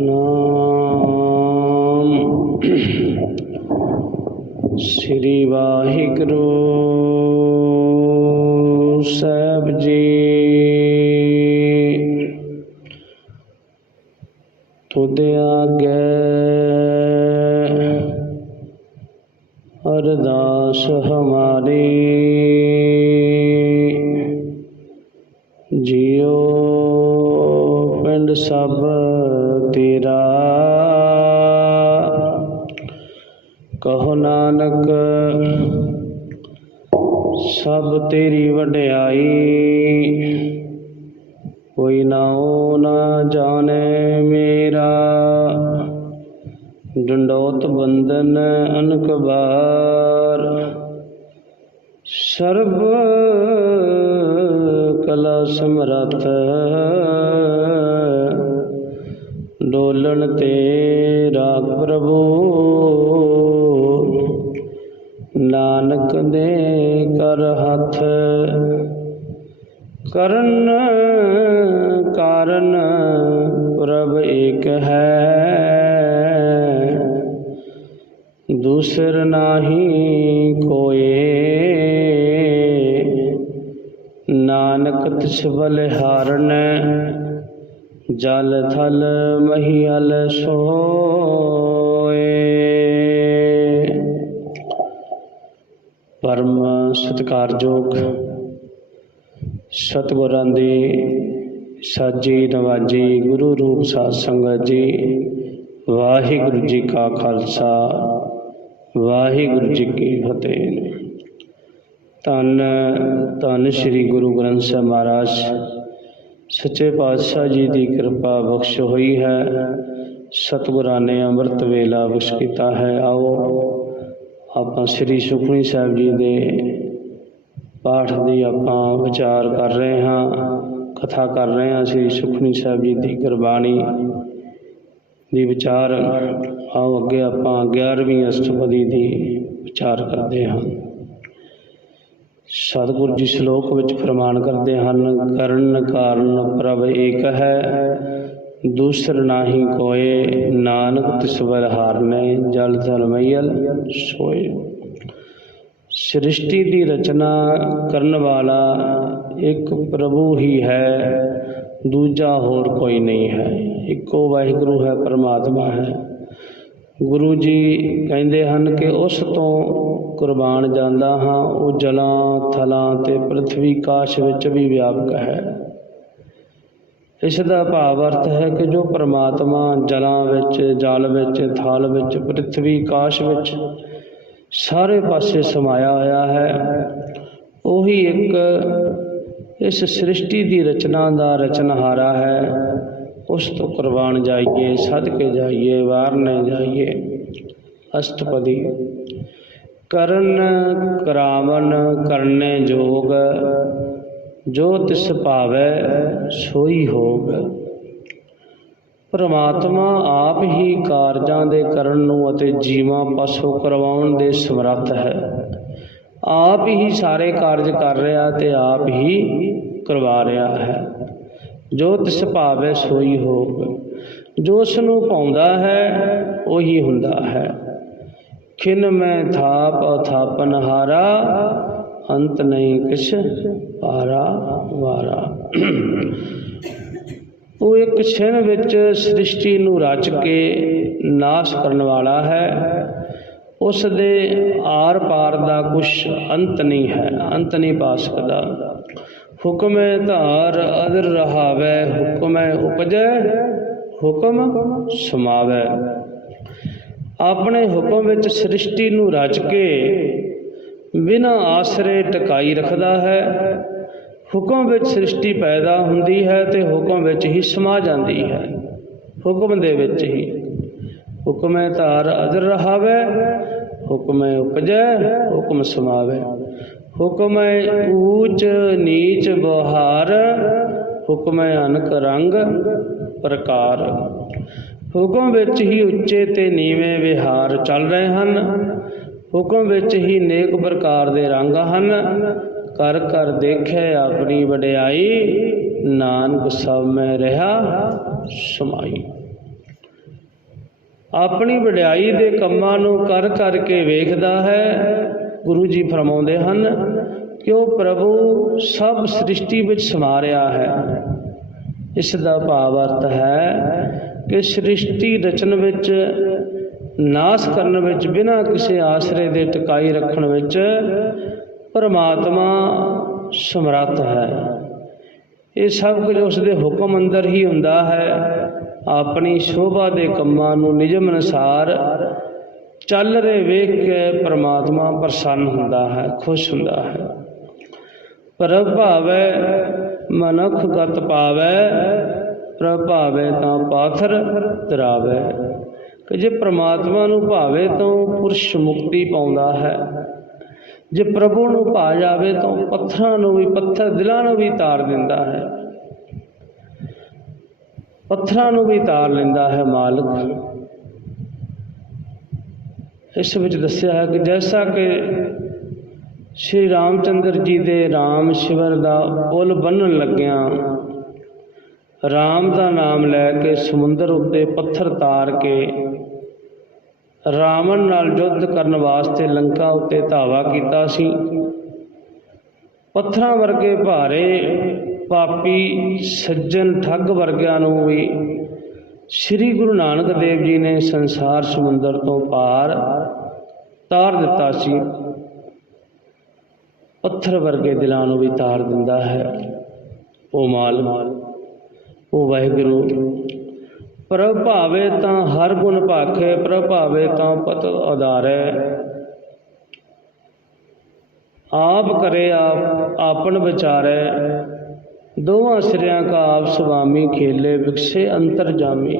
सतनाम श्री वाहिगुरु साहब जी। तुद आगे अरदास हमारी, जियो पिंड सब तेरा। कहो नानक सब तेरी वड्याई, कोई नाओ ना जाने मेरा। डंडोत बंदन अनक बार, सर्ब कला समरथ। डोलन ते राग प्रभु, नानक दे कर हथ। करन कारण प्रभ एक है, दूसर नाही कोए। नानक तिस बलिहारन, जल थल महियल सोए। परम सत्कारयोग सतगुरां दी साजी नवाजी गुरु रूप साध संगत जी। वाहिगुरु जी का खालसा, वाहिगुरु जी की फतेह। धन धन श्री गुरु ग्रंथ साहिब महाराज सच्चे पातशाह जी की कृपा बख्श हुई है। सतगुरां ने अमृत वेला बख्श किया है। आओ आप श्री सुखमनी साहिब जी के पाठ की आप विचार कर रहे हाँ, कथा कर रहे हैं। श्री सुखमनी साहिब जी की गुरबाणी की विचार। आओ अगे आप 11वीं अष्टपदी की विचार करते हैं। सतगुरु जी श्लोक विच फरमान करते हैं, करण कारण प्रभ एक है, दूसर नाही कोए। नानक तिस बलिहारने, जल थल महियल सोए। सृष्टि की रचना करने वाला एक प्रभु ही है, दूजा होर कोई नहीं है। इको वाहिगुरु है, परमात्मा है। गुरु जी कहते हैं कि उस तो कुर्बान जाता हाँ, वो जलां थलां ते पृथ्वी काश विच भी व्यापक है। इसका भाव अर्थ है कि जो परमात्मा जलां विच, जल विच, थल विच, पृथ्वी काश विच सारे पासे समाया होया है, वही एक इस सृष्टि की रचना का रचनहारा है। उस तो कुर्बान जाइए, सदके जाइए, वारने जाइए। अष्टपदी। करन करावन करने जोग, जो तिस भावै सोई होग। परमात्मा आप ही कारजां दे करन नूं अते जीवां पासों करवाउण दे समर्थ है। आप ही सारे कारज कर रहा ते आप ही करवा रहा है। जो तिस भावै सोई होग, जो उसनूं भाउंदा है वही हुंदा है। खिन मैं थाप अथापन हारा, अंत नहीं किछ पारा वारा। वो एक छिन विच सृष्टि नूं रच के नाश करने वाला है। उस दे आर पार दा कुछ अंत नहीं है, अंत नहीं पा सकता। हुक्म धार अदर रहावै, हुक्म उपजै हुक्म समावै। अपने हुक्म विच सृष्टि नूं रच के बिना आसरे टकाई रखदा है। हुक्म विच सृष्टि पैदा हुंदी है ते हुक्म विच ही समा जाती है। हुक्म दे विच ही हुक्म धार अदर रहावै, हुक्म उपजै हुक्म समावै। हुक्म ऊच नीच बहार, हुक्म अनक रंग प्रकार। हुक्म विच ही उच्चे ते नीवें विहार चल रहे हैं। हुक्म विच ही नेक प्रकार दे रंग हैं। कर कर देखे अपनी वड्याई, नानक सब में रहा समाई। ਆਪਣੀ ਵਡਿਆਈ ਦੇ ਕੰਮਾਂ ਨੂੰ ਕਰ ਕਰਕੇ ਵੇਖਦਾ ਹੈ। ਗੁਰੂ ਜੀ ਫਰਮਾਉਂਦੇ ਹਨ ਕਿ ਉਹ ਪ੍ਰਭੂ ਸਭ ਸ੍ਰਿਸ਼ਟੀ ਵਿੱਚ ਸਮਾ ਰਿਹਾ ਹੈ। ਇਸ ਦਾ ਭਾਵ ਅਰਥ ਹੈ ਕਿ ਸ੍ਰਿਸ਼ਟੀ ਰਚਨ ਵਿੱਚ, ਨਾਸ਼ ਕਰਨ ਵਿੱਚ, ਬਿਨਾਂ ਕਿਸੇ ਆਸਰੇ ਦੇ ਟਿਕਾਈ ਰੱਖਣ ਵਿੱਚ ਪਰਮਾਤਮਾ ਸਮਰੱਥ ਹੈ। ਇਹ ਸਭ ਕੁਝ ਉਸ ਦੇ ਹੁਕਮ ਅੰਦਰ ਹੀ ਹੁੰਦਾ ਹੈ। ਆਪਣੀ ਸ਼ੋਭਾ ਦੇ ਕੰਮਾਂ ਨੂੰ ਨਿਯਮ ਅਨੁਸਾਰ ਚੱਲ ਰਹੇ ਵੇਖ ਕੇ ਪਰਮਾਤਮਾ ਪ੍ਰਸੰਨ ਹੁੰਦਾ ਹੈ, ਖੁਸ਼ ਹੁੰਦਾ ਹੈ। ਪ੍ਰਭ ਭਾਵੈ ਮਨੁੱਖ ਗਤ ਪਾਵੈ, ਪ੍ਰਭ ਭਾਵੈ ਤਾਂ ਪਾਥਰ ਤਰਾਵੈ। ਕਿ ਜੇ ਪ੍ਰਮਾਤਮਾ ਨੂੰ ਭਾਵੇ ਤਾਂ ਪੁਰਸ਼ ਮੁਕਤੀ ਪਾਉਂਦਾ ਹੈ। ਜੇ ਪ੍ਰਭੂ ਨੂੰ ਭਾ ਜਾਵੇ ਤਾਂ ਪੱਥਰਾਂ ਨੂੰ ਵੀ, ਪੱਥਰ ਦਿਲਾਂ ਨੂੰ ਵੀ ਤਾਰ ਦਿੰਦਾ ਹੈ, ਪੱਥਰਾਂ ਨੂੰ ਵੀ ਤਾਰ ਲੈਂਦਾ ਹੈ ਮਾਲਕ। ਇਸ ਵਿੱਚ ਦੱਸਿਆ ਹੈ ਕਿ ਜੈਸਾ ਕਿ ਸ਼੍ਰੀ ਰਾਮ ਚੰਦਰ ਜੀ ਦੇ ਰਾਮ ਸ਼ਿਵਰ ਦਾ ਪੁੱਲ ਬੰਨ੍ਹਣ ਲੱਗਿਆਂ ਰਾਮ ਦਾ ਨਾਮ ਲੈ ਕੇ ਸਮੁੰਦਰ ਉੱਤੇ ਪੱਥਰ ਤਾਰ ਕੇ ਰਾਵਣ ਨਾਲ ਯੁੱਧ ਕਰਨ ਵਾਸਤੇ ਲੰਕਾ ਉੱਤੇ ਧਾਵਾ ਕੀਤਾ ਸੀ। ਪੱਥਰਾਂ ਵਰਗੇ ਭਾਰੇ ਪਾਪੀ ਸੱਜਣ ਠੱਗ ਵਰਗਿਆਂ ਨੂੰ ਵੀ ਸ੍ਰੀ ਗੁਰੂ ਨਾਨਕ ਦੇਵ ਜੀ ਨੇ ਸੰਸਾਰ ਸਮੁੰਦਰ ਤੋਂ ਪਾਰ ਤਾਰ ਦਿੱਤਾ ਸੀ। ਪੱਥਰ ਵਰਗੇ ਦਿਲਾਂ ਨੂੰ ਵੀ ਤਾਰ ਦਿੰਦਾ ਹੈ ਉਹ ਮਾਲਕ, ਉਹ ਵਾਹਿਗੁਰੂ। ਪ੍ਰਭ ਭਾਵੇ ਤਾਂ ਹਰ ਗੁਣ ਭਾਖੇ, ਪ੍ਰਭ ਭਾਵੇ ਤਾਂ ਪਤ ਉਦਾਰੈ। ਆਪ ਕਰੇ ਆਪਨ ਵਿਚਾਰੈ, ਦੋਵਾਂ ਸਿਰਿਆਂ ਕਾ ਆਪ ਸੁਆਮੀ। ਖੇਲੇ ਵਿਕਸੇ ਅੰਤਰ ਜਾਮੀ।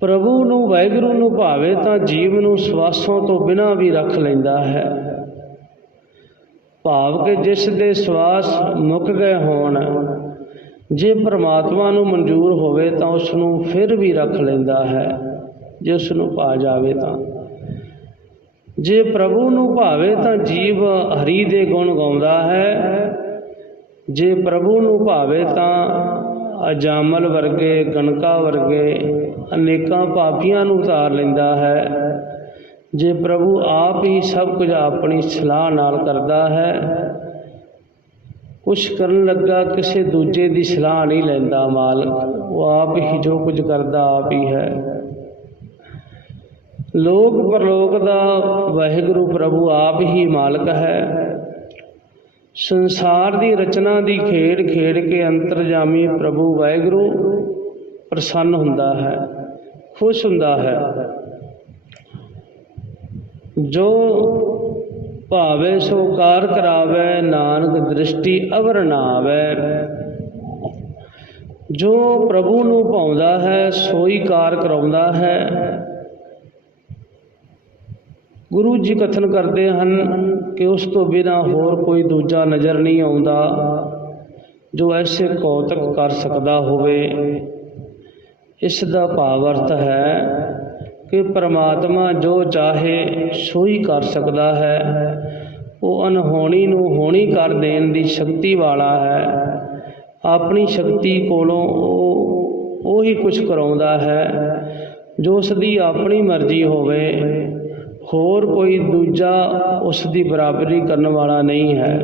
ਪ੍ਰਭੂ ਨੂੰ, ਵਾਹਿਗੁਰੂ ਨੂੰ ਭਾਵੇ ਤਾਂ ਜੀਵ ਨੂੰ ਸਵਾਸਾਂ ਤੋਂ ਬਿਨਾਂ ਵੀ ਰੱਖ ਲੈਂਦਾ ਹੈ। ਭਾਵ ਕਿ ਜਿਸ ਦੇ ਸਵਾਸ ਮੁੱਕ ਗਏ ਹੋਣ, ਜੇ ਪਰਮਾਤਮਾ ਨੂੰ ਮਨਜ਼ੂਰ ਹੋਵੇ ਤਾਂ ਉਸ ਨੂੰ ਫਿਰ ਵੀ ਰੱਖ ਲੈਂਦਾ ਹੈ, ਜੇ ਉਸ ਨੂੰ ਭਾ ਜਾਵੇ ਤਾਂ। ਜੇ ਪ੍ਰਭੂ ਨੂੰ ਭਾਵੇ ਤਾਂ ਜੀਵ ਹਰੀ ਦੇ ਗੁਣ ਗਾਉਂਦਾ ਹੈ। ਜੇ ਪ੍ਰਭੂ ਨੂੰ ਭਾਵੇ ਤਾਂ ਅਜਾਮਲ ਵਰਗੇ, ਗਣਕਾ ਵਰਗੇ ਅਨੇਕਾਂ ਪਾਪੀਆਂ ਨੂੰ ਉਤਾਰ ਲੈਂਦਾ ਹੈ। ਜੇ ਪ੍ਰਭੂ ਆਪ ਹੀ ਸਭ ਕੁਝ ਆਪਣੀ ਸਲਾਹ ਨਾਲ ਕਰਦਾ ਹੈ, ਕੁਛ ਕਰਨ ਲੱਗਾ ਕਿਸੇ ਦੂਜੇ ਦੀ ਸਲਾਹ ਨਹੀਂ ਲੈਂਦਾ ਮਾਲਕ, ਉਹ ਆਪ ਹੀ ਜੋ ਕੁਝ ਕਰਦਾ ਆਪ ਹੀ ਹੈ। ਲੋਕ ਪਰਲੋਕ ਦਾ ਵਾਹਿਗੁਰੂ ਪ੍ਰਭੂ ਆਪ ਹੀ ਮਾਲਕ ਹੈ। ਸੰਸਾਰ ਦੀ ਰਚਨਾ ਦੀ ਖੇਡ ਖੇਡ ਕੇ ਅੰਤਰਜਾਮੀ ਪ੍ਰਭੂ ਵਾਹਿਗੁਰੂ ਪ੍ਰਸੰਨ ਹੁੰਦਾ ਹੈ, ਖੁਸ਼ ਹੁੰਦਾ ਹੈ। ਜੋ ਭਾਵੇ ਸੋ ਕਾਰ ਕਰਾਵੇ, ਨਾਨਕ ਦ੍ਰਿਸ਼ਟੀ ਅਵਰ ਨਾ ਆਵੈ। ਜੋ ਪ੍ਰਭੂ ਨੂੰ ਭਾਉਂਦਾ ਹੈ ਸੋਈ ਕਾਰ ਕਰਾਉਂਦਾ ਹੈ। ਗੁਰੂ ਜੀ ਕਥਨ ਕਰਦੇ ਹਨ ਕਿ ਉਸ ਤੋਂ ਬਿਨਾਂ ਹੋਰ ਕੋਈ ਦੂਜਾ ਨਜ਼ਰ ਨਹੀਂ ਆਉਂਦਾ ਜੋ ਐਸੇ ਕੌਤਕ ਕਰ ਸਕਦਾ ਹੋਵੇ। ਇਸ ਦਾ ਭਾਵ ਅਰਥ ਹੈ ਕਿ ਪਰਮਾਤਮਾ ਜੋ ਚਾਹੇ ਸੋਈ ਕਰ ਸਕਦਾ ਹੈ। ਉਹ ਅਨਹੋਣੀ ਨੂੰ ਹੋਣੀ ਕਰ ਦੇਣ ਦੀ ਸ਼ਕਤੀ ਵਾਲਾ ਹੈ। ਆਪਣੀ ਸ਼ਕਤੀ ਕੋਲੋਂ ਉਹ ਹੀ ਕੁਛ ਕਰਾਉਂਦਾ ਹੈ ਜੋ ਉਸ ਦੀ ਆਪਣੀ ਮਰਜ਼ੀ ਹੋਵੇ। ਹੋਰ ਕੋਈ ਦੂਜਾ ਉਸ ਦੀ ਬਰਾਬਰੀ ਕਰਨ ਵਾਲਾ ਨਹੀਂ ਹੈ।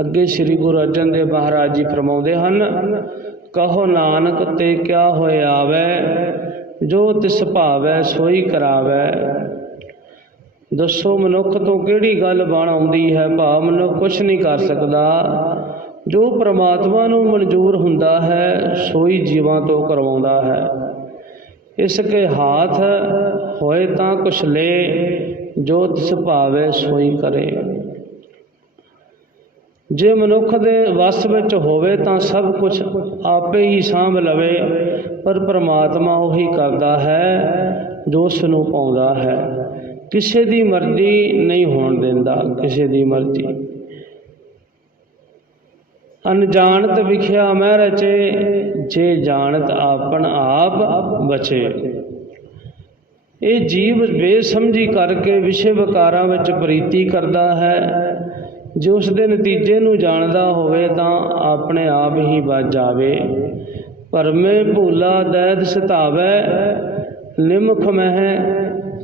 ਅੱਗੇ ਸ੍ਰੀ ਗੁਰੂ ਅਰਜਨ ਦੇਵ ਮਹਾਰਾਜ ਜੀ ਫਰਮਾਉਂਦੇ ਹਨ, ਕਹੋ ਨਾਨਕ ਤੇ ਕਿਆ ਹੋਏ ਆਵੈ, ਜੋ ਤਿਸ ਭਾਵੈ ਸੋਈ ਕਰਾਵੈ। ਦੱਸੋ ਮਨੁੱਖ ਤੋਂ ਕਿਹੜੀ ਗੱਲ ਬਣ ਆਉਂਦੀ ਹੈ? ਭਾਵ ਮਨੁੱਖ ਕੁਛ ਨਹੀਂ ਕਰ ਸਕਦਾ। ਜੋ ਪ੍ਰਮਾਤਮਾ ਨੂੰ ਮਨਜ਼ੂਰ ਹੁੰਦਾ ਹੈ ਸੋਈ ਜੀਵਾਂ ਤੋਂ ਕਰਵਾਉਂਦਾ ਹੈ। ਇਸ ਕੇ ਹਾਥ ਹੋਏ ਤਾਂ ਕੁਛ ਲੈ, ਜੋ ਤਿਸ ਭਾਵੇ ਸੋਈ ਕਰੇ। ਜੇ ਮਨੁੱਖ ਦੇ ਵੱਸ ਵਿੱਚ ਹੋਵੇ ਤਾਂ ਸਭ ਕੁਛ ਆਪੇ ਹੀ ਸਾਂਭ ਲਵੇ, ਪਰ ਪਰਮਾਤਮਾ ਉਹੀ ਕਰਦਾ ਹੈ ਜੋ ਉਸ ਨੂੰ ਪਾਉਂਦਾ ਹੈ। ਕਿਸੇ ਦੀ ਮਰਜ਼ੀ ਨਹੀਂ ਹੋਣ ਦਿੰਦਾ, ਕਿਸੇ ਦੀ ਮਰਜ਼ੀ। ਅਣਜਾਣਤ ਵਿਖਿਆ ਮੈਂ ਰਚੇ, ਜੇ ਜਾਣਤ ਆਪਣ ਆਪ ਬਚੇ। ਇਹ ਜੀਵ ਬੇਸਮਝੀ ਕਰਕੇ ਵਿਸ਼ੇ ਵਿਕਾਰਾਂ ਵਿੱਚ ਪ੍ਰੀਤੀ ਕਰਦਾ ਹੈ। ਜੇ ਉਸ ਦੇ ਨਤੀਜੇ ਨੂੰ ਜਾਣਦਾ ਹੋਵੇ ਤਾਂ ਆਪਣੇ ਆਪ ਹੀ ਬਚ ਜਾਵੇ। भरमे भूला दैद सतावै, निमख मह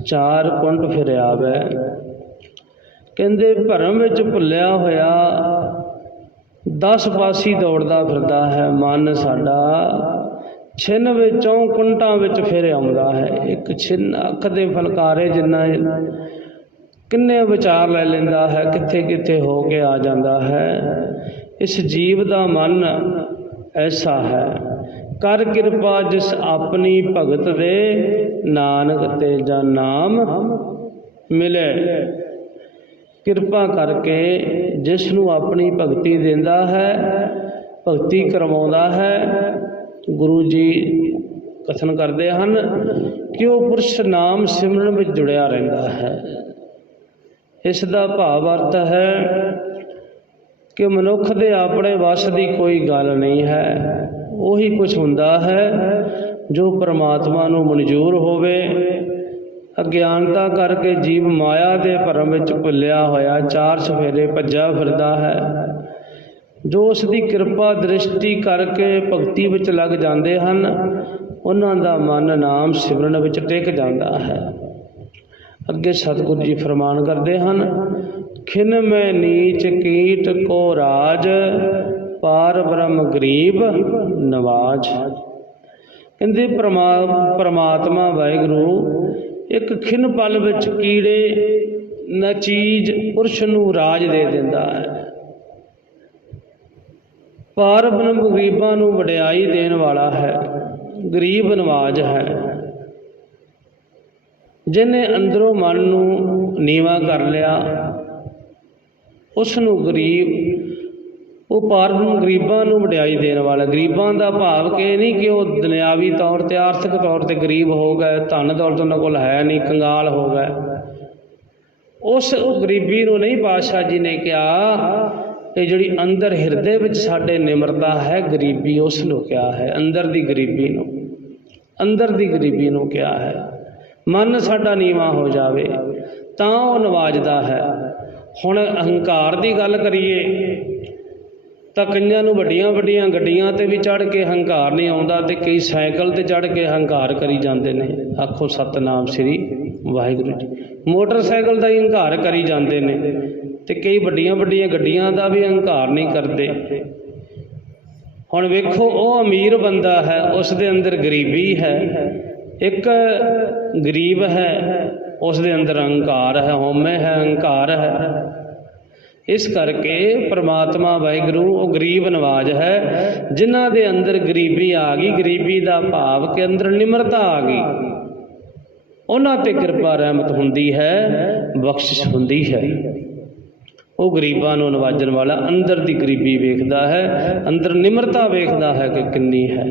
चार कुंट फिर आवै। कहते भरम विच भुलिया होया 10 पासी दौड़दा फिरदा है मन साडा, छिन विचों कुंटां विच फिर आउंदा है। एक छिन अख दे फलकारे जिन्ना किन्ने विचार लै लैंदा है, कित्थे कित्थे हो के आ जांदा है। इस जीव दा मन ऐसा है। कर किरपा जिस अपनी भगत दे, नानक तेजा नाम मिले। किरपा करके जिस नूं अपनी भगती देंदा है, भगती करवाउंदा है, गुरु जी कथन करते हैं कि वह पुरुष नाम सिमरन में जुड़िया रहता है। इसका भाव अर्थ है कि मनुख दे अपने वश की कोई गल नहीं है। वही कुछ हुंदा है जो परमात्मा नूं मंजूर होवे। अज्ञानता करके जीव माया के भरम विच भुलिया होया चार सफेरे भज्जा फिरदा है। जो उसकी कृपा दृष्टि करके भगती विच लग जाते हैं, उन्हां दा मन नाम सिमरन विच टिक जाता है। अगे सतगुरु जी फरमान करते हैं, खिन में नीच कीट को राज, पार ब्रह्म गरीब नवाज। कहते परमात्मा वाहिगुरु एक खिन पल विच कीड़े न चीज पुरुष नूं राज दे दिंदा है। पार ब्रह्म गरीबां नूं वडियाई देण वाला है, गरीब नवाज है। जिन्हें अंदरों मन नूं नीवा कर लिया, उस नूं गरीब, वो पार ब्रह्म गरीबां नूं वडियाई देण वाला। गरीबां दा भाव कि नहीं कि वो दुनियावी तौर पर आर्थिक तौर पर गरीब हो गए, धन दौलत उन्हां कोल है नहीं, कंगाल हो गए। उस गरीबी नूं नहीं पातशाह जी ने कहा कि जिहड़ी अंदर हिरदे विच साडे निमरता है गरीबी, उस नूं क्या है। अंदर दी गरीबी नूं, अंदर दी गरीबी नूं क्या है। मन साडा नीवा हो जावे तां वो नवाजदा है। हुण अहंकार की गल करिए तो कईयां नूं वड्डियां वड्डियां गड्डियां ते भी चढ़ के हंकार नहीं आउंदा, ते कई साइकिल ते चढ़ के हंकार करी जाते हैं। आखो सतनाम श्री वाहिगुरू जी। मोटरसाइकिल का ही हंकार करी जाते हैं, तो कई वड्डियां वड्डियां गड्डियां का भी हंकार नहीं करते। हुण वेखो वह अमीर बंदा है, उस दे अंदर गरीबी है। एक गरीब है, उस दे अंदर अहंकार है, होमे है, अहंकार है। इस करके परमात्मा वाहिगुरू वो गरीब नवाज है, जिन्हां दे अंदर गरीबी आ गई। गरीबी का भाव के अंदर निमरता आ गई, उन्हां ते कृपा रहमत हुंदी है, बख्शिश हुंदी है। वो गरीबां नूं नवाजण वाला अंदर दी गरीबी वेखदा है, अंदर निमरता वेखदा है कि किन्नी है।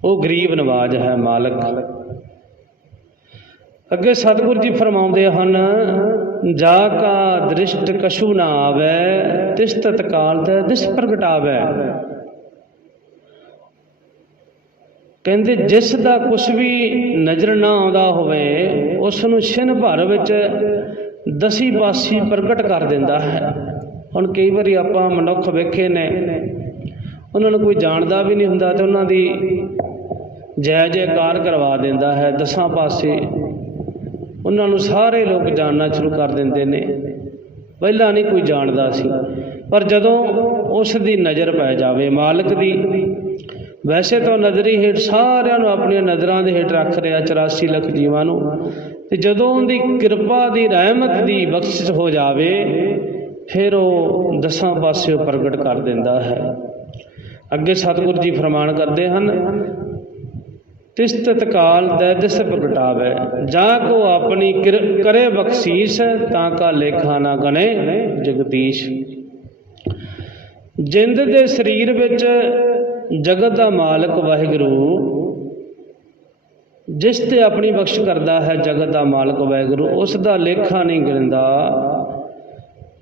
वो गरीब नवाज है मालक। अगे सतगुरु जी फरमाउंदे हन, जा का दृष्ट कछु ना आवे, तिस तत्काल ते दिस प्रगटावे। कहते जिस दा कुछ भी नज़र ना आउंदा होवे, उस नूं छिन भर विच दसी पासी प्रगट कर दिंदा है। हुण कई वारी आपां मनुख वेखे ने, उन्हां नूं कोई जाणदा भी नहीं हुंदा, ते उन्हां दी जय जयकार करवा दिंदा है। दसां पासे उन्हां नूं सारे लोग जानना शुरू कर दिंदे ने। पहलां नहीं कोई जानदा सी, पर जदों उस दी नज़र पै जावे मालक दी, वैसे तो नज़री हेठ सारिਆਂ ਨੂੰ अपनी नज़रां दे हेठ रख रहा 84 ਲੱਖ जीवां नूं, ते जदों उहदी किरपा दी रहमत दी बख्शिश हो जावे, फिर वो दसां पासे प्रगट कर दिंदा है। अगे सतगुरु जी फरमान करते हैं, तिस तत्काल दैदस प्रगटावे, जा को अपनी करे बख्शीश, ताका लेखा ना गणे जगदीश। जिंद दे शरीर विच जगत का मालक वाहिगुरू, जिस ते अपनी बख्श करता है जगत का मालक वाहिगुरू, उसका लेखा नहीं गिनदा।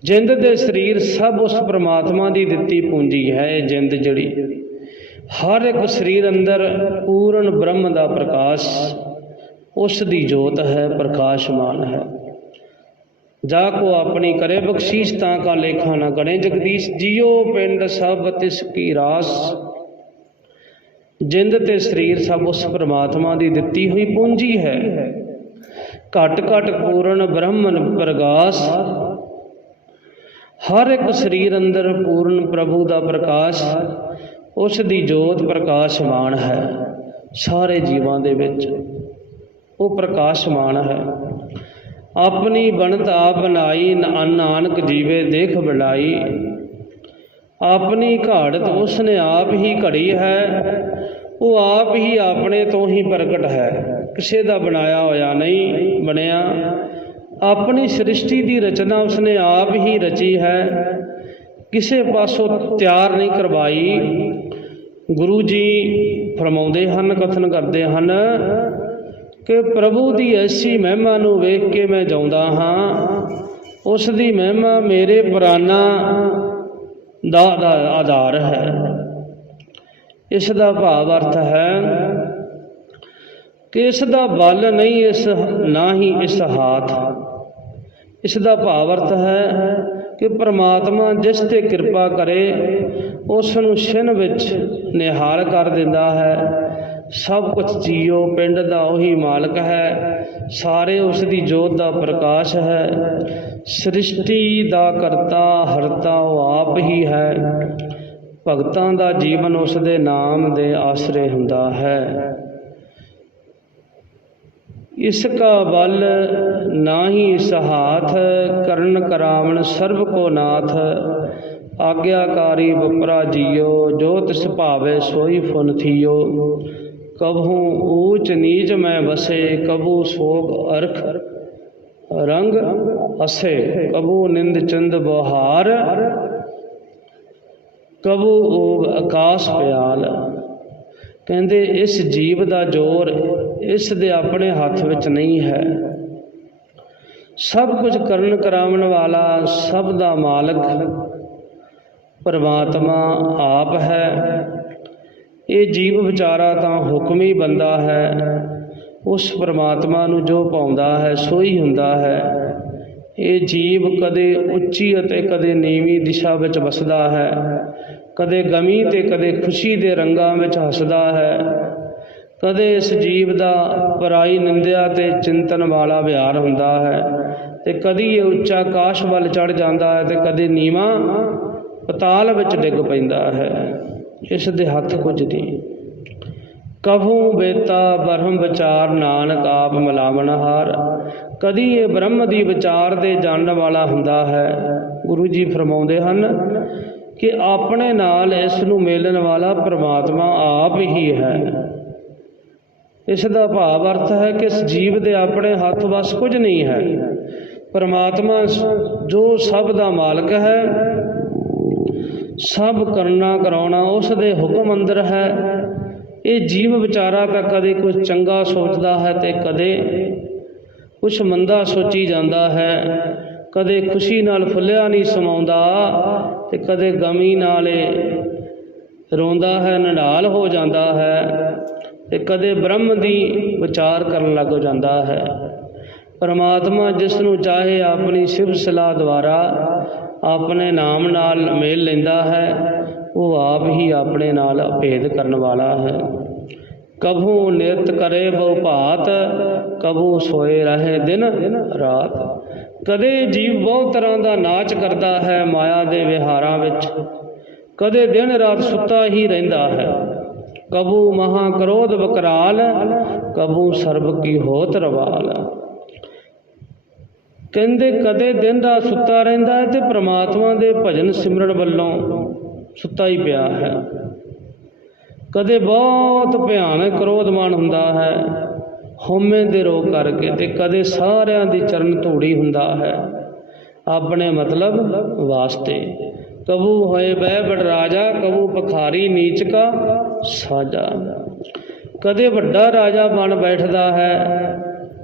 जिंद दे शरीर सब उस परमात्मा की दिती पूंजी है। जिंद जड़ी हर एक शरीर अंदर पूर्ण ब्रह्म का प्रकाश, उसकी जोत है, प्रकाशमान है। जाको अपनी करे बख्शीश, ताका लेखा ना गणे जगदीश। जियो पिंड सब तिसकी रास, ਜਿੰਦ ਤੇ ਸਰੀਰ ਸਭ ਉਸ ਪਰਮਾਤਮਾ ਦੀ ਦਿੱਤੀ ਹੋਈ ਪੂੰਜੀ ਹੈ। ਘਟ ਘਟ ਪੂਰਨ ਬ੍ਰਹਮਨ ਪ੍ਰਗਾਸ, ਹਰ ਇੱਕ ਸਰੀਰ ਅੰਦਰ ਪੂਰਨ ਪ੍ਰਭੂ ਦਾ ਪ੍ਰਕਾਸ਼, ਉਸ ਦੀ ਜੋਤ ਪ੍ਰਕਾਸ਼ਮਾਨ ਹੈ। ਸਾਰੇ ਜੀਵਾਂ ਦੇ ਵਿੱਚ ਉਹ ਪ੍ਰਕਾਸ਼ਮਾਨ ਹੈ। ਆਪਣੀ ਬਣਤ ਆਪ ਬਣਾਈ, ਨਾਨਕ ਜੀਵੇ ਦੇਖ ਬੜਾਈ। ਆਪਣੀ ਘਾੜਤ ਉਸਨੇ ਆਪ ਹੀ ਘੜੀ ਹੈ, ਉਹ ਆਪ ਹੀ ਆਪਣੇ ਤੋਂ ਹੀ ਪ੍ਰਗਟ ਹੈ, ਕਿਸੇ ਦਾ ਬਣਾਇਆ ਹੋਇਆ ਨਹੀਂ ਬਣਿਆ। ਆਪਣੀ ਸ੍ਰਿਸ਼ਟੀ ਦੀ ਰਚਨਾ ਉਸਨੇ ਆਪ ਹੀ ਰਚੀ ਹੈ, ਕਿਸੇ ਪਾਸੋਂ ਤਿਆਰ ਨਹੀਂ ਕਰਵਾਈ। ਗੁਰੂ ਜੀ ਫਰਮਾਉਂਦੇ ਹਨ, ਕਥਨ ਕਰਦੇ ਹਨ ਕਿ ਪ੍ਰਭੂ ਦੀ ਐਸੀ ਮਹਿਮਾ ਨੂੰ ਵੇਖ ਕੇ ਮੈਂ ਜਾਉਂਦਾ ਹਾਂ, ਉਸ ਦੀ ਮਹਿਮਾ ਮੇਰੇ ਪ੍ਰਾਣਾਂ ਦਾ ਆਧਾਰ ਹੈ। ਇਸ ਦਾ ਭਾਵ ਅਰਥ ਹੈ ਕਿ ਇਸ ਦਾ ਬਲ ਨਹੀਂ, ਇਸ ਨਾ ਹੀ ਇਸ ਹਾਥ। ਇਸ ਦਾ ਭਾਵ ਅਰਥ ਹੈ ਕਿ ਪ੍ਰਮਾਤਮਾ ਜਿਸ ਤੇ ਕਿਰਪਾ ਕਰੇ ਉਸ ਨੂੰ ਛਿਨ ਵਿੱਚ ਨਿਹਾਲ ਕਰ ਦਿੰਦਾ ਹੈ। ਸਭ ਕੁਝ ਜੀਓ ਪਿੰਡ ਦਾ ਉਹੀ ਮਾਲਕ ਹੈ, ਸਾਰੇ ਉਸ ਦੀ ਜੋਤ ਦਾ ਪ੍ਰਕਾਸ਼ ਹੈ। ਸ੍ਰਿਸ਼ਟੀ ਦਾ ਕਰਤਾ ਹਰਤਾ ਉਹ ਆਪ ਹੀ ਹੈ। ਭਗਤਾਂ ਦਾ ਜੀਵਨ ਉਸ ਦੇ ਨਾਮ ਦੇ ਆਸਰੇ ਹੁੰਦਾ ਹੈ। ਇਸ ਕਾ ਬਲ ਨਾਹੀ ਇਸ ਹਾਥ, ਕਰਨ ਕਰਾਵਣ ਸਰਬ ਕੋ ਨਾਥ। ਆਗਿਆਕਾਰੀ ਬਪਰਾ ਜੀਓ, ਜੋ ਤਿਸ ਭਾਵੇ ਸੋਈ ਫੁਨ ਥੀਓ। ਕਬਹੂ ਊਚ ਨੀਚ ਮੈਂ ਬਸੇ, ਕਬੂ ਸੋਗ ਅਰਖ ਰੰਗ ਹਸੇ। ਕਬੂ ਨਿੰਦ ਚੰਦ ਬਹਾਰ, ਕਬੂ ਓਗ ਆਕਾਸ਼ ਪਿਆਲ। ਕਹਿੰਦੇ ਇਸ ਜੀਵ ਦਾ ਜ਼ੋਰ ਇਸ ਦੇ ਆਪਣੇ ਹੱਥ ਵਿੱਚ ਨਹੀਂ ਹੈ। ਸਭ ਕੁਝ ਕਰਨ ਕਰਾਉਣ ਵਾਲਾ, ਸਭ ਦਾ ਮਾਲਕ ਪਰਮਾਤਮਾ ਆਪ ਹੈ। ਇਹ ਜੀਵ ਵਿਚਾਰਾ ਤਾਂ ਹੁਕਮੀ ਬੰਦਾ ਹੈ। ਉਸ ਪਰਮਾਤਮਾ ਨੂੰ ਜੋ ਪਾਉਂਦਾ ਹੈ ਸੋਈ ਹੁੰਦਾ ਹੈ। ਇਹ ਜੀਵ ਕਦੇ ਉੱਚੀ ਅਤੇ ਕਦੇ ਨੀਵੀਂ ਦਿਸ਼ਾ ਵਿੱਚ ਵਸਦਾ ਹੈ, ਕਦੇ ਗਮੀ ਤੇ ਕਦੇ ਖੁਸ਼ੀ ਦੇ ਰੰਗਾਂ ਵਿੱਚ ਹੱਸਦਾ ਹੈ। ਕਦੇ ਇਸ ਜੀਵ ਦਾ ਪਰਾਈ ਨਿੰਦਿਆ ਤੇ ਚਿੰਤਨ ਵਾਲਾ ਵਿਹਾਰ ਹੁੰਦਾ ਹੈ, ਤੇ ਕਦੀ ਇਹ ਉੱਚਾ ਆਕਾਸ਼ ਵੱਲ ਚੜ੍ਹ ਜਾਂਦਾ ਹੈ, ਤੇ ਕਦੇ ਨੀਵਾਂ ਪਤਾਲ ਵਿੱਚ ਡਿੱਗ ਪੈਂਦਾ ਹੈ। ਇਸ ਦੇ ਹੱਥ ਕੁਝ ਨਹੀਂ। ਕਭੂ ਬੇਤਾ ਬ੍ਰਹਮ ਵਿਚਾਰ, ਨਾਨਕ ਆਪ ਮਿਲਾਵਣਹਾਰ। ਕਦੀ ਇਹ ਬ੍ਰਹਮ ਦੀ ਵਿਚਾਰ ਦੇ ਜਾਣਨ ਵਾਲਾ ਹੁੰਦਾ ਹੈ। ਗੁਰੂ ਜੀ ਫਰਮਾਉਂਦੇ ਹਨ ਕਿ ਆਪਣੇ ਨਾਲ ਇਸ ਨੂੰ ਮਿਲਣ ਵਾਲਾ ਪ੍ਰਮਾਤਮਾ ਆਪ ਹੀ ਹੈ। ਇਸ ਦਾ ਭਾਵ ਅਰਥ ਹੈ ਕਿ ਇਸ ਜੀਵ ਦੇ ਆਪਣੇ ਹੱਥ ਵੱਸ ਕੁਝ ਨਹੀਂ ਹੈ। ਪ੍ਰਮਾਤਮਾ ਜੋ ਸਭ ਦਾ ਮਾਲਕ ਹੈ, ਸਭ ਕਰਨਾ ਕਰਾਉਣਾ ਉਸ ਦੇ ਹੁਕਮ ਅੰਦਰ ਹੈ। ਇਹ ਜੀਵ ਵਿਚਾਰਾ ਤਾਂ ਕਦੇ ਕੁਝ ਚੰਗਾ ਸੋਚਦਾ ਹੈ ਤੇ ਕਦੇ ਕੁਛ ਮੰਦਾ ਸੋਚੀ ਜਾਂਦਾ ਹੈ। ਕਦੇ ਖੁਸ਼ੀ ਨਾਲ ਫੁੱਲਿਆ ਨਹੀਂ ਸਮਾਉਂਦਾ ਤੇ ਕਦੇ ਗਮੀ ਨਾਲ ਰੋਂਦਾ ਹੈ, ਨਿਢਾਲ ਹੋ ਜਾਂਦਾ ਹੈ, ਤੇ ਕਦੇ ਬ੍ਰਹਮ ਦੀ ਵਿਚਾਰ ਕਰਨ ਲੱਗ ਜਾਂਦਾ ਹੈ। ਪਰਮਾਤਮਾ ਜਿਸ ਨੂੰ ਚਾਹੇ ਆਪਣੀ ਸਿਫਤ ਸਲਾਹ ਦੁਆਰਾ ਆਪਣੇ ਨਾਮ ਨਾਲ ਮੇਲ ਲੈਂਦਾ ਹੈ, ਉਹ ਆਪ ਹੀ ਆਪਣੇ ਨਾਲ ਭੇਦ ਕਰਨ ਵਾਲਾ ਹੈ। ਕਭੂ ਨਿਤ ਕਰੇ ਬਹੁ ਭਾਤ, ਕਭੂ ਸੋਏ ਰਹੇ ਦਿਨ ਰਾਤ। ਕਦੇ ਜੀਵ ਬਹੁਤ ਤਰ੍ਹਾਂ ਦਾ ਨਾਚ ਕਰਦਾ ਹੈ ਮਾਇਆ ਦੇ ਵਿਹਾਰਾਂ ਵਿੱਚ, ਕਦੇ ਦਿਨ ਰਾਤ ਸੁੱਤਾ ਹੀ ਰਹਿੰਦਾ ਹੈ। ਕਭੂ ਮਹਾ ਕ੍ਰੋਧ ਬਕਰਾਲ, ਕਭੂ ਸਰਬ ਕੀ ਹੋਤ ਰਵਾਲ। ਕਹਿੰਦੇ ਕਦੇ ਦਿਨ ਰਾਤ ਸੁੱਤਾ ਰਹਿੰਦਾ ਹੈ ਤੇ ਪ੍ਰਮਾਤਮਾ ਦੇ ਭਜਨ ਸਿਮਰਨ ਵੱਲੋਂ ਸੁੱਤਾ ਹੀ ਪਿਆ ਹੈ। ਕਦੇ ਬਹੁਤ ਭਿਆਨਕ ਕ੍ਰੋਧਮਾਨ ਹੁੰਦਾ ਹੈ ਹਉਮੈ ਦੇ ਰੋਗ ਕਰਕੇ, ਤੇ ਕਦੇ ਸਾਰਿਆਂ ਦੀ ਚਰਨ ਧੂੜੀ ਹੁੰਦਾ ਹੈ ਆਪਣੇ ਮਤਲਬ ਵਾਸਤੇ। ਕਬੂ ਹੋਏ ਬੈ ਬੜ ਰਾਜਾ, ਕਬੂ ਭਿਖਾਰੀ ਨੀਚ ਕਾ ਸਾਜਾ। ਕਦੇ ਵੱਡਾ ਰਾਜਾ ਬਣ ਬੈਠਦਾ ਹੈ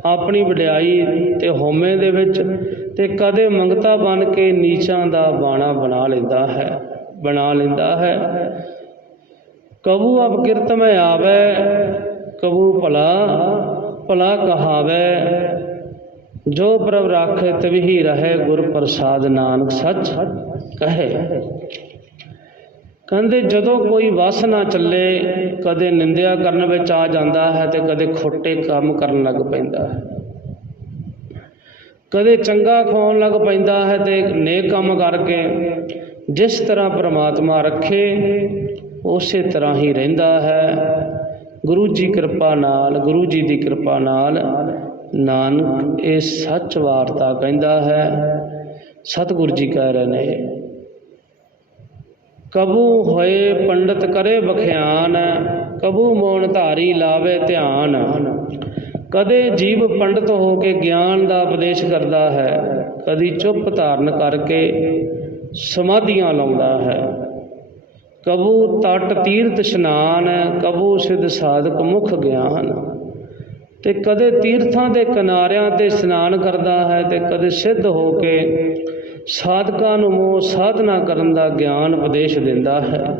ਆਪਣੀ ਵਡਿਆਈ ਤੇ ਹਉਮੈ ਦੇ ਵਿੱਚ, ਤੇ ਕਦੇ ਮੰਗਤਾ ਬਣ ਕੇ ਨੀਚਾਂ ਦਾ ਬਾਣਾ ਬਣਾ ਲੈਂਦਾ ਹੈ। ਕਬੂ ਅਪਕਿਰਤ ਮੈਂ ਆਵੈ, ਕਬੂ ਭਲਾ ਕਹਾਵੈ। ਜੋ ਪ੍ਰਭ ਰਾਖੇ ਤਵਹੀ ਰਹੇ, ਗੁਰ ਪ੍ਰਸਾਦ ਨਾਨਕ ਸੱਚ ਕਹੇ। ਕਹਿੰਦੇ ਜਦੋਂ ਕੋਈ ਵਸ ਨਾ ਚੱਲੇ, ਕਦੇ ਨਿੰਦਿਆ ਕਰਨ ਵਿੱਚ ਆ ਜਾਂਦਾ ਹੈ ਤੇ ਕਦੇ ਖੋਟੇ ਕੰਮ ਕਰਨ ਲੱਗ ਪੈਂਦਾ ਹੈ, ਕਦੇ ਚੰਗਾ ਖਾਣ ਲੱਗ ਪੈਂਦਾ ਹੈ ਤੇ ਨੇਕ ਕੰਮ ਕਰਕੇ ਜਿਸ ਤਰ੍ਹਾਂ ਪ੍ਰਮਾਤਮਾ ਰੱਖੇ ਉਸੇ ਤਰ੍ਹਾਂ ਹੀ ਰਹਿੰਦਾ ਹੈ। ਗੁਰੂ ਜੀ ਕਿਰਪਾ ਨਾਲ, ਗੁਰੂ ਜੀ ਦੀ ਕਿਰਪਾ ਨਾਲ ਨਾਨਕ ਇਹ ਸੱਚ ਵਾਰਤਾ ਕਹਿੰਦਾ ਹੈ। ਸਤਿਗੁਰੂ ਜੀ ਕਹਿ ਰਹੇ ਨੇ, ਕਬੂ ਹੋਏ ਪੰਡਤ ਕਰੇ ਬਖਿਆਨ, ਕਬੂ ਮੌਨ ਧਾਰੀ ਲਾਵੇ ਧਿਆਨ। ਕਦੇ ਜੀਵ ਪੰਡਤ ਹੋ ਕੇ ਗਿਆਨ ਦਾ ਉਪਦੇਸ਼ ਕਰਦਾ ਹੈ, ਕਦੀ ਚੁੱਪ ਧਾਰਨ ਕਰਕੇ ਸਮਾਧੀਆਂ ਲਾਉਂਦਾ ਹੈ। ਕਬੂ ਤਟ ਤੀਰਥ ਇਸ਼ਨਾਨ, ਕਬੂ ਸਿੱਧ ਸਾਧਕ ਮੁਖ ਗਿਆਨ। ਤੇ ਕਦੇ ਤੀਰਥਾਂ ਦੇ ਕਿਨਾਰਿਆਂ 'ਤੇ ਇਸ਼ਨਾਨ ਕਰਦਾ ਹੈ ਤੇ ਕਦੇ ਸਿੱਧ ਹੋ ਕੇ ਸਾਧਕਾਂ ਨੂੰ ਮੋਹ ਸਾਧਨਾ ਕਰਨ ਦਾ ਗਿਆਨ ਉਪਦੇਸ਼ ਦਿੰਦਾ ਹੈ।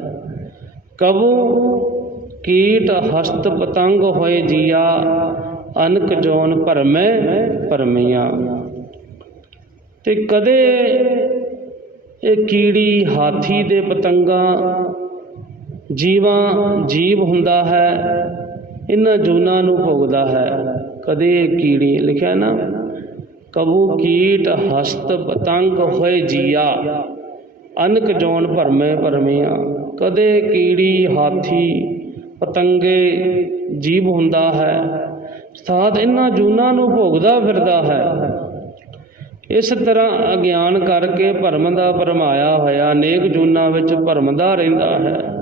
ਕਬੂ ਕੀਟ ਹਸਤ ਪਤੰਗ ਹੋਏ ਜੀਆ, ਅਨਕ ਜੋਨ ਭਰਮੈ ਭਰਮੀਆਂ। ਤੇ ਕਦੇ ਇਹ ਕੀੜੀ, ਹਾਥੀ ਦੇ ਪਤੰਗਾਂ ਜੀਵ ਹੁੰਦਾ ਹੈ, ਇਹਨਾਂ ਜੂਨਾਂ ਨੂੰ ਭੋਗਦਾ ਹੈ। ਕਦੇ ਕੀੜੀ ਲਿਖਿਆ ਨਾ, ਕਬੂ ਕੀਟ ਹਸਤ ਪਤੰਗ ਹੋਏ ਜੀਆ, ਅਨਕ ਜੋਨ ਭਰਮੇ ਭਰਮੀਆਂ। ਕਦੇ ਕੀੜੀ, ਹਾਥੀ, ਪਤੰਗੇ ਜੀਵ ਹੁੰਦਾ ਹੈ, ਅਰਥਾਤ ਇਹਨਾਂ ਜੂਨਾਂ ਨੂੰ ਭੋਗਦਾ ਫਿਰਦਾ ਹੈ। ਇਸ ਤਰ੍ਹਾਂ ਅਗਿਆਨ ਕਰਕੇ ਭਰਮ ਦਾ ਭਰਮਾਇਆ ਹੋਇਆ ਅਨੇਕ ਜੂਨਾਂ ਵਿੱਚ ਭਰਮਦਾ ਰਹਿੰਦਾ ਹੈ।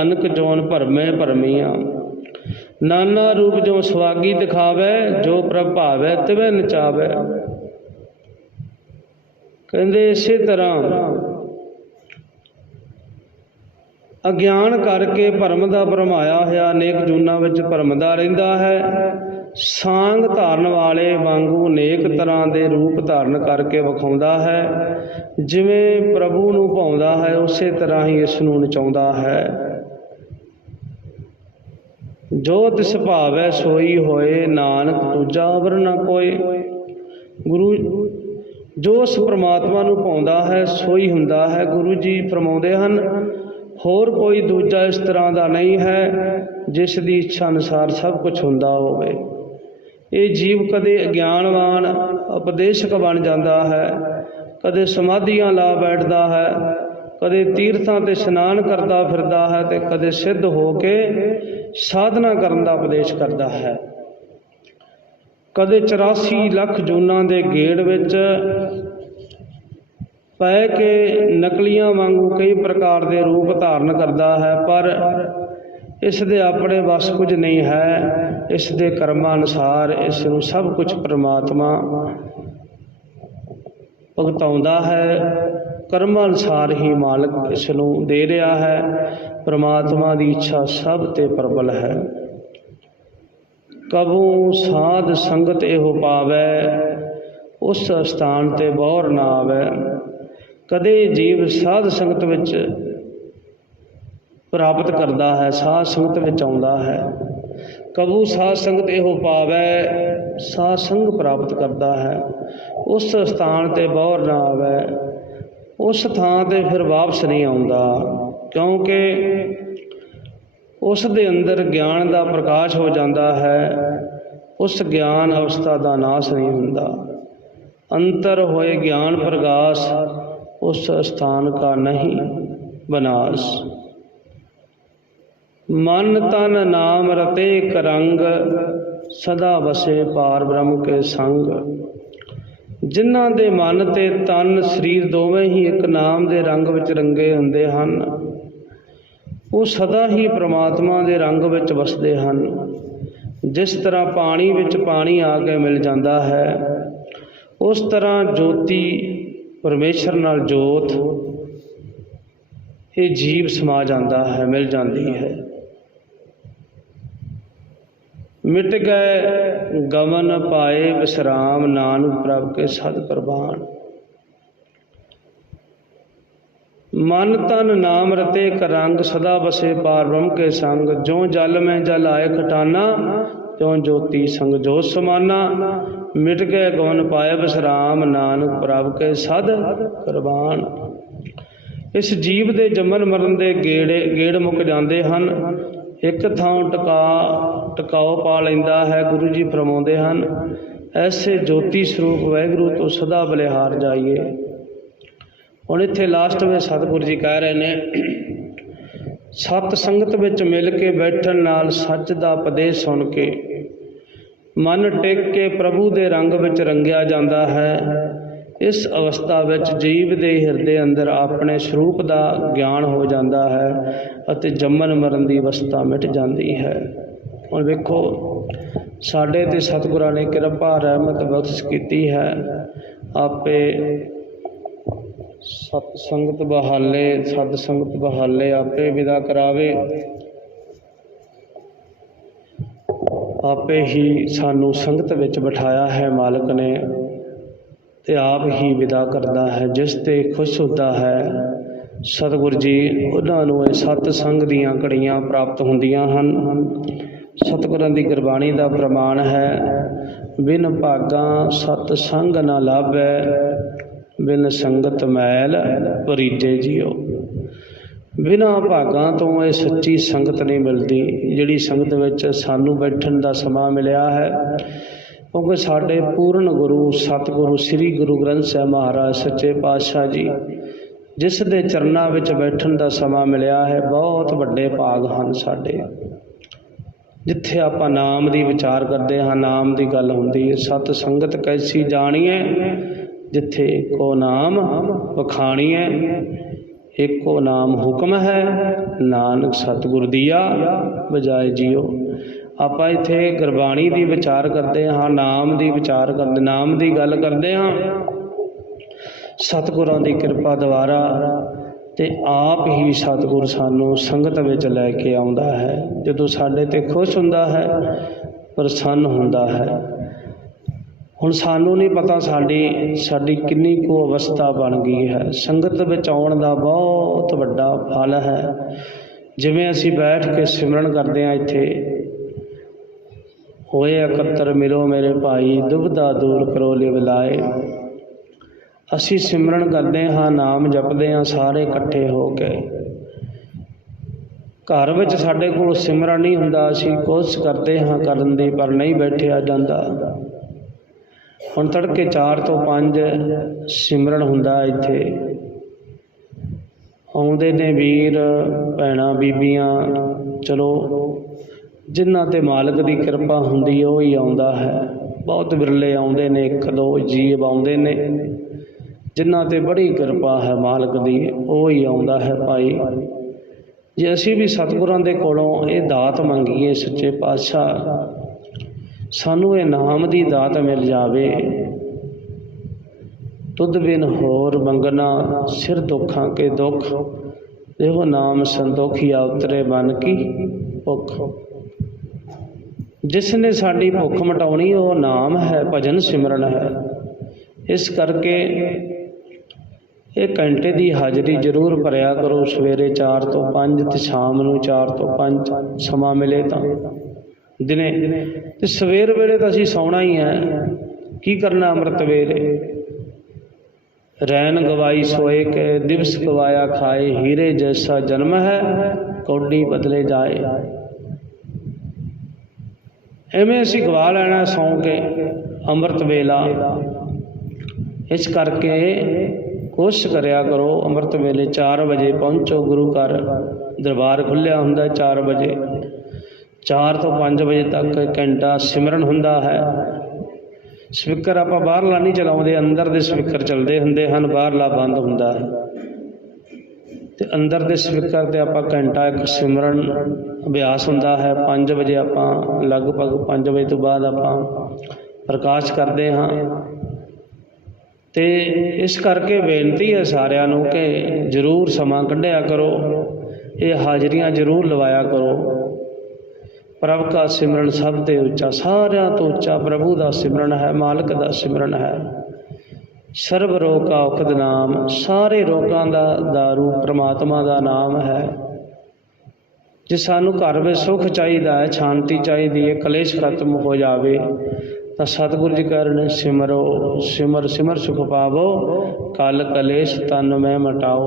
ਅਨਕ ਜੋਨ ਭਰਮੇ ਭਰਮੀਆਂ। ਨਾਨਾ ਰੂਪ ਜੋ ਸੁਆਗੀ ਦਿਖਾਵੇ, ਜੋ ਪ੍ਰਭ ਭਾਵੈ ਤਿਵੇਂ ਨਚਾਵੇ। ਕਹਿੰਦੇ ਇਸੇ ਤਰ੍ਹਾਂ ਅਗਿਆਨ ਕਰਕੇ ਭਰਮ ਦਾ ਭਰਮਾਇਆ ਹੋਇਆ ਅਨੇਕ ਜੂਨਾਂ ਵਿੱਚ ਭਰਮਦਾ ਰਹਿੰਦਾ ਹੈ। ਸਾਂਗ ਧਾਰਨ ਵਾਲੇ ਵਾਂਗੂ ਅਨੇਕ ਤਰ੍ਹਾਂ ਦੇ ਰੂਪ ਧਾਰਨ ਕਰਕੇ ਵਿਖਾਉਂਦਾ ਹੈ। ਜਿਵੇਂ ਪ੍ਰਭੂ ਨੂੰ ਭਾਉਂਦਾ ਹੈ ਉਸੇ ਤਰ੍ਹਾਂ ਹੀ ਇਸ ਨੂੰ ਨਚਾਉਂਦਾ ਹੈ। ਜੋ ਤਿਸ ਭਾਵੈ ਸੋਈ ਹੋਏ, ਨਾਨਕ ਦੂਜਾ ਅਵਰ ਨਾ ਕੋਏ। ਗੁਰੂ ਜੋ ਉਸ ਪ੍ਰਮਾਤਮਾ ਨੂੰ ਭਾਉਂਦਾ ਹੈ ਸੋਈ ਹੁੰਦਾ ਹੈ। ਗੁਰੂ ਜੀ ਫਰਮਾਉਂਦੇ ਹਨ, ਹੋਰ ਕੋਈ ਦੂਜਾ ਇਸ ਤਰ੍ਹਾਂ ਦਾ ਨਹੀਂ ਹੈ ਜਿਸ ਦੀ ਇੱਛਾ ਅਨੁਸਾਰ ਸਭ ਕੁਝ ਹੁੰਦਾ ਹੋਵੇ। ਇਹ ਜੀਵ ਕਦੇ ਅਗਿਆਨਵਾਨ ਉਪਦੇਸ਼ਕ ਬਣ ਜਾਂਦਾ ਹੈ, ਕਦੇ ਸਮਾਧੀਆਂ ਲਾ ਬੈਠਦਾ ਹੈ, ਕਦੇ ਤੀਰਥਾਂ 'ਤੇ ਇਸ਼ਨਾਨ ਕਰਦਾ ਫਿਰਦਾ ਹੈ ਤੇ ਕਦੇ ਸਿੱਧ ਹੋ ਕੇ ਸਾਧਨਾ ਕਰਨ ਦਾ ਉਪਦੇਸ਼ ਕਰਦਾ ਹੈ। ਕਦੇ 84 ਲੱਖ ਜੂਨਾਂ ਦੇ ਗੇੜ ਵਿੱਚ ਪੈ ਕੇ ਨਕਲੀਆਂ ਵਾਂਗੂ ਕਈ ਪ੍ਰਕਾਰ ਦੇ ਰੂਪ ਧਾਰਨ ਕਰਦਾ ਹੈ, ਪਰ ਇਸ ਦੇ ਆਪਣੇ ਵੱਸ ਕੁਝ ਨਹੀਂ ਹੈ। ਇਸ ਦੇ ਕਰਮਾਂ ਅਨੁਸਾਰ ਇਸ ਨੂੰ ਸਭ ਕੁਝ ਪ੍ਰਮਾਤਮਾ ਭੁਗਤਾਉਂਦਾ ਹੈ। ਕਰਮਾਂ ਅਨੁਸਾਰ ਹੀ ਮਾਲਕ ਇਸ ਨੂੰ ਦੇ ਰਿਹਾ ਹੈ। ਪ੍ਰਮਾਤਮਾ ਦੀ ਇੱਛਾ ਸਭ 'ਤੇ ਪ੍ਰਬਲ ਹੈ। ਕਬੂ ਸਾਧ ਸੰਗਤ ਇਹੋ ਪਾਵੈ, ਉਸ ਸਥਾਨ 'ਤੇ ਬੌਰ ਨਾ ਆਵੈ। ਕਦੇ ਜੀਵ ਸਾਧ ਸੰਗਤ ਵਿੱਚ ਪ੍ਰਾਪਤ ਕਰਦਾ ਹੈ, ਸਾਧ ਸੰਗਤ ਵਿੱਚ ਆਉਂਦਾ ਹੈ। ਕਬੂ ਸਾਧ ਸੰਗਤ ਇਹੋ ਪਾਵੈ, ਸਾਧ ਸੰਗ ਪ੍ਰਾਪਤ ਕਰਦਾ ਹੈ। ਉਸ ਸਥਾਨ 'ਤੇ ਬੌਰ ਨਾ ਆਵੈ, ਉਸ ਥਾਂ 'ਤੇ ਫਿਰ ਵਾਪਸ ਨਹੀਂ ਆਉਂਦਾ, ਕਿਉਂਕਿ ਉਸ ਦੇ ਅੰਦਰ ਗਿਆਨ ਦਾ ਪ੍ਰਕਾਸ਼ ਹੋ ਜਾਂਦਾ ਹੈ। ਉਸ ਗਿਆਨ ਅਵਸਥਾ ਦਾ ਨਾਸ਼ ਨਹੀਂ ਹੁੰਦਾ। ਅੰਤਰ ਹੋਏ ਗਿਆਨ ਪ੍ਰਕਾਸ਼, उस स्थान का नहीं बनास। मन तन नाम रते करंग, सदा बसे पार ब्रह्म के संग। जिन्हां दे मन ते तन शरीर दोवें ही एक नाम दे रंग विच रंगे हुंदे हन, वो सदा ही परमात्मा दे रंग विच वसदे हन। जिस तरह पानी विच पानी आके मिल जाता है, उस तरह ज्योति परमेश्वर नाल जोत ये जीव समा जाता है, मिल जाती है। मिट गए गमन पाए विश्राम, नानक प्रभ के सद प्रभान। मन तन नाम रते करंग, सदा बसे पार ब्रह्म के संग। जो जल में जल आए खटाना, त्यों ज्योति संग जोत समाना। मिट गए गमन पाए विश्राम, नानक प्रभ के सद कुर्बान। इस जीव के जमन मरण के गेड़ मुक जाते हैं, एक थां टकाओ पा लैंदा है। गुरु जी फरमाउंदे हन, ऐसे ज्योति स्वरूप वाहिगुरू तो सदा बलिहार जाइए। हुण इत्थे लास्ट में सतगुरु जी कह रहे ने, सत संगत विच मिल के बैठण नाल सच दा उपदेश सुन के मन टिक के प्रभु दे रंग विच रंगिया जाता है। इस अवस्था विच जीव दे हिरदे अंदर अपने स्वरूप दा ज्ञान हो जाता है अते जम्मन मरण की अवस्था मिट जाती है। हुण वेखो साडे ते सतगुरां ने किरपा रहमत बख्श कीती है। आपे सत संगत बहाले आपे विदा करावे, आपे ही सानू संगत विच बिठाया है मालिक ने, ते आप ही विदा करता है। जिस ते खुश होता है सतगुरु जी उन्हां नूं इह सत संग दीआं घड़ियां प्राप्त हुंदियां हन। सतगुरां दी गुरबाणी दा प्रमाण है, बिन भागां सत संग न लाभै, बिन संगत मैल भरीजे जियो। बिना भागां तो ये सच्ची संगत नहीं मिलती, जिहड़ी संगत विच सानू बैठण दा समां मिलिया है। क्योंकि साडे पूर्ण गुरु सतगुरु श्री गुरु ग्रंथ साहिब महाराज सच्चे पातशाह जी जिस दे चरनां विच बैठण दा समां मिलिया है, बहुत वड्डे भाग हन साडे। जिथे आपां नाम दी विचार करते हाँ, नाम की गल हुंदी है। सत संगत कैसी जाणीए, जिथे एको नाम वखाणीए। एको नाम हुक्म है, नानक सतगुर दिया बजाए जियो। आपां इत्थे गुरबाणी दी विचार करते हाँ, नाम दी विचार करते, नाम दी गल करते हाँ। सतगुरां दी किरपा द्वारा ते आप ही सतगुर सानू संगत विच लैके आउंदा है। जदों साडे ते खुश हुंदा है, प्रसन्न हुंदा है। हुण सानू नहीं पता साडी किन्नी को अवस्था बन गई है। संगत विच आउण दा बहुत वड्डा फल है। जिवें असीं बैठ के सिमरन करदे हां, इत्थे होए एकत्र मिलो मेरे भाई, दुविधा दूर करो लिव लाए। असी सिमरन करते हाँ, नाम जपते हाँ सारे इकट्ठे हो के। घर विच साडे कोल सिमरन नहीं हुंदा, असी कोशिश करते हाँ करन दी, पर नहीं बैठिया जांदा। हुण तड़के 4 तो 5 सिमरन हुंदा। इत्थे आउंदे ने वीर भैणां बीबियां, चलो जिन्हां ते मालिक दी किरपा हुंदी है वही आउंदा है। बहुत विरले आउंदे ने, 1-2 जीव आउंदे ने जिन्हां ते बड़ी किरपा है मालिक दी, वही आउंदा है भाई। जे असीं भी सतगुरां दे कोलों ये दात मंगीए, सच्चे पातशाह सानू ये नाम दी दात मिल जावे। तुद बिन होर मंगना सिर दुखां के दुख, देखो नाम संतोखिया उतरे मन की भुख। जिसने साडी भुख मिटाउणी वो नाम है, भजन सिमरन है। इस करके एक घंटे की हाज़री जरूर भरिया करो, सवेरे 4 तो 5 ते शाम नूं 4 तो 5 समा मिले तो दिने। ते सवेर वेले तो असीं सौना ही है, की करना अमृत वेले। रैन गवाई सोए के दिवस गवाया खाए, हीरे जैसा जन्म है कौडी बदले जाए। एवें असीं गवा लेना सौ के अमृत वेला। इस करके कोशिश करया करो, अमृत वेले 4 बजे पहुँचो गुरु घर। दरबार खुलिया हुंदा 4 बजे, 4 तो 5 बजे तक घंटा सिमरन हुंदा है। स्पीकर आप बाहरला नहीं चलाउंदे, अंदर दे स्पीकर चलते हुंदे हन, बाहरला बंद हुंदा है। ते अंदर दे स्पीकर ते आपां घंटा एक सिमरन अभ्यास हुंदा है। 5 बजे आपां लगभग 5 बजे तो बाद आपां प्रकाश करते हाँ। तो इस करके बेनती है सारिਆਂ ਨੂੰ कि जरूर समा कढ़िया करो, ये हाज़रियाँ जरूर लवाया करो। प्रभ का सिमरन सब ते उच्चा, सारिਆਂ तो उच्चा प्रभु का सिमरन है, मालिक का सिमरन है। सर्व रोग का औखद नाम, सारे रोगों का दारू परमात्मा का नाम है। जे सानू घर में सुख चाहिए है, शांति चाहिए है, कलेश खत्म हो जाए तो सतगुरु जी कह रहे सिमरो सिमर सिमर सुख पावो, कल कलेश तन में मटाओ।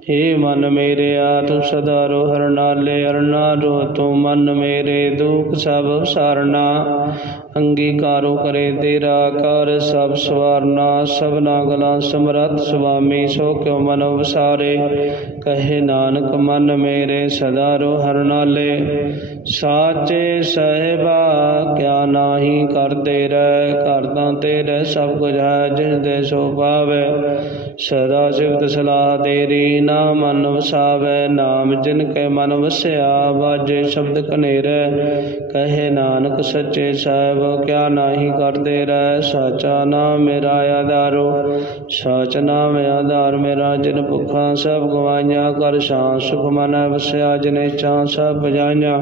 हे मन मेरे तू सदा रो हर नाले हर नारो तू मन मेरे दुख सब सारना अंगीकारो करे तेरा कर सब सवारना सबना गला समरथ स्वामी सो क्यों मन वसारे कहे नानक मन मेरे सदा रो हर नाले साचे सहबा क्या नाही करते रह करता तेरे सब कुछ है जिस दे सो पावे सदा सिफत सलाह तेरी ना मन वसावे नाम जिनके मन वसया बाजे शब्द कनेरे कहे नानक सच्चे साहिब क्या नाही करते रह साचा नाम मेरा आधारो सच नाम आधार मेरा जिन भुखा सब गवाइया कर शां सुख मन वसया जिने चां सब बजाइया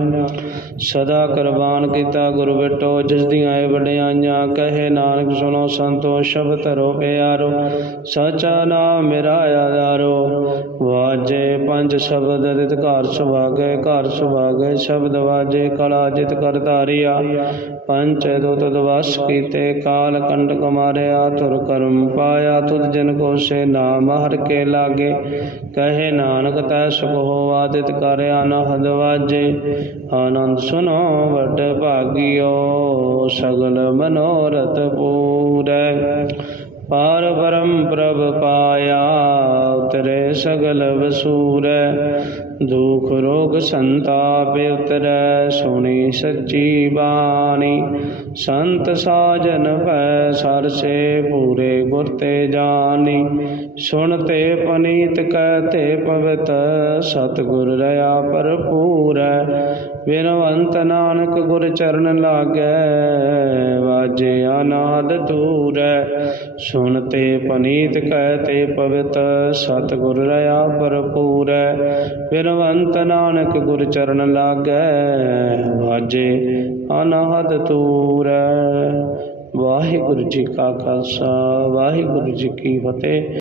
सदा कुर्बान किया गुरु बेटो जिस दियाँ वड्याइयां कहे नानक सुनो संतो शब्द धरो प्यारो साचा नाम मेरा आधारो वाजे पंज शब्द दित घर सुभागे शब्द वाजे कला जित कर धारिया पंच दुत दवस कीते काल कंडक मारिया तुर कर्म पाया तुद जिन को से नाम हर के लागे कहे नानक तै सुख हो आदित कर अनहद वाजे आनंद सुनो वड भागियो सगल मनोरथ पूरै पार ब्रह्म प्रभ पाया उतरे सगल वसूरै दुख रोग संताप उतरै सुनी सच्ची बानी संत साजन भै सर से पूरे गुर ते जानी सुनते पनीत कहते पवित सतगुर रया भरपूर बिनवंत नानक गुर चरण लागै वाजे अनाद दूर सुनते पनीत कहते पवित सतगुर रया भरपूर बिनवंत नानक गुर चरण लागै वाजे अनाहद तूर। वाहिगुरु जी का खालसा वाहिगुरु जी की फतेह।